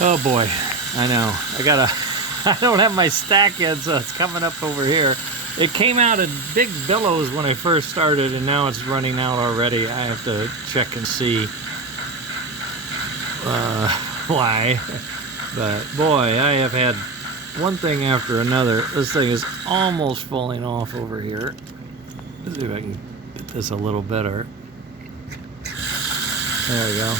Oh boy, I know. I don't have my stack yet, so it's coming up over here. It came out in big billows when I first started, and now it's running out already. I have to check and see why. But boy, I have had one thing after another. This thing is almost falling off over here. Let's see if I can get this a little better. There we go.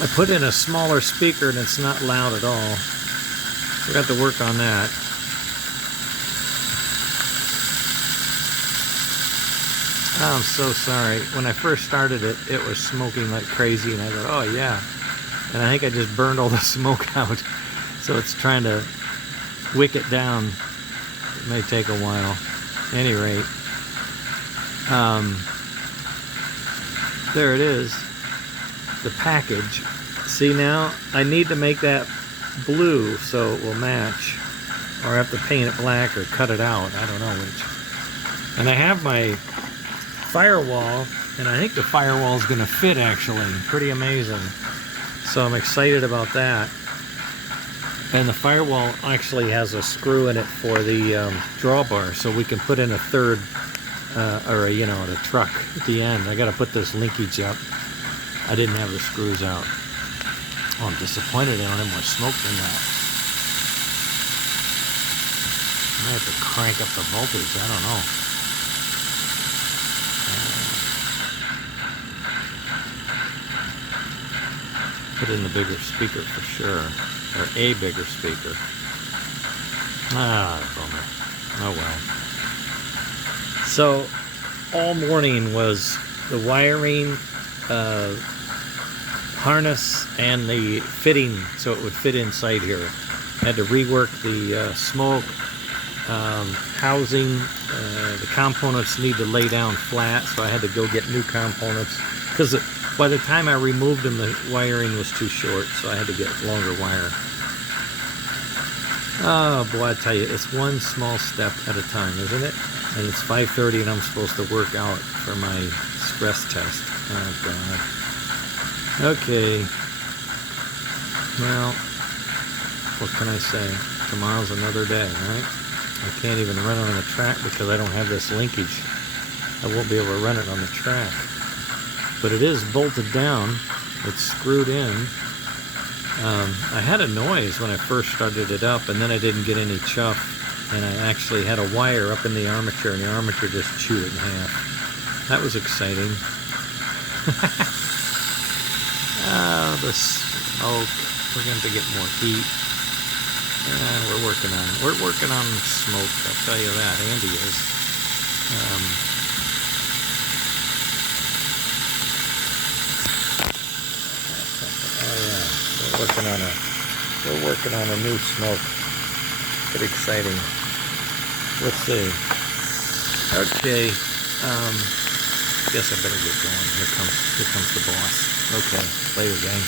I put in a smaller speaker and it's not loud at all. Forgot to work on that. Oh, I'm so sorry. When I first started it, it was smoking like crazy, and I thought, oh yeah. And I think I just burned all the smoke out. So it's trying to wick it down. It may take a while. At any rate, there it is. The package. See, now I need to make that blue so it will match, or I have to paint it black or cut it out. I don't know which. And I have my firewall, and I think the firewall is going to fit, actually. Pretty amazing. So I'm excited about that. And the firewall actually has a screw in it for the drawbar, so we can put in a third or the truck at the end. I got to put this linkage up. I didn't have the screws out. Oh, I'm disappointed I don't have more smoke than that. I might have to crank up the voltage. I don't know. Put in the bigger speaker for sure. Or a bigger speaker. Ah, bummer. Oh well. So, all morning was the wiring, harness, and the fitting so it would fit inside here. I had to rework the smoke housing. The components need to lay down flat, so I had to go get new components because by the time I removed them, the wiring was too short, so I had to get longer wire. Oh boy, I tell you, it's one small step at a time, isn't it? And it's 5:30 and I'm supposed to work out for my stress test. Oh God. Okay. Well, what can I say? Tomorrow's another day, right? I can't even run it on the track because I don't have this linkage. I won't be able to run it on the track. But it is bolted down. It's screwed in. I had a noise when I first started it up, and then I didn't get any chuff, and I actually had a wire up in the armature, and the armature just chewed it in half. That was exciting. The smoke. We're going to get more heat. We're working on smoke, I'll tell you that. Andy is. We're working on a new smoke. Pretty exciting. Let's see. Okay. Guess I better get going. Here comes the boss. Okay. Later, gang.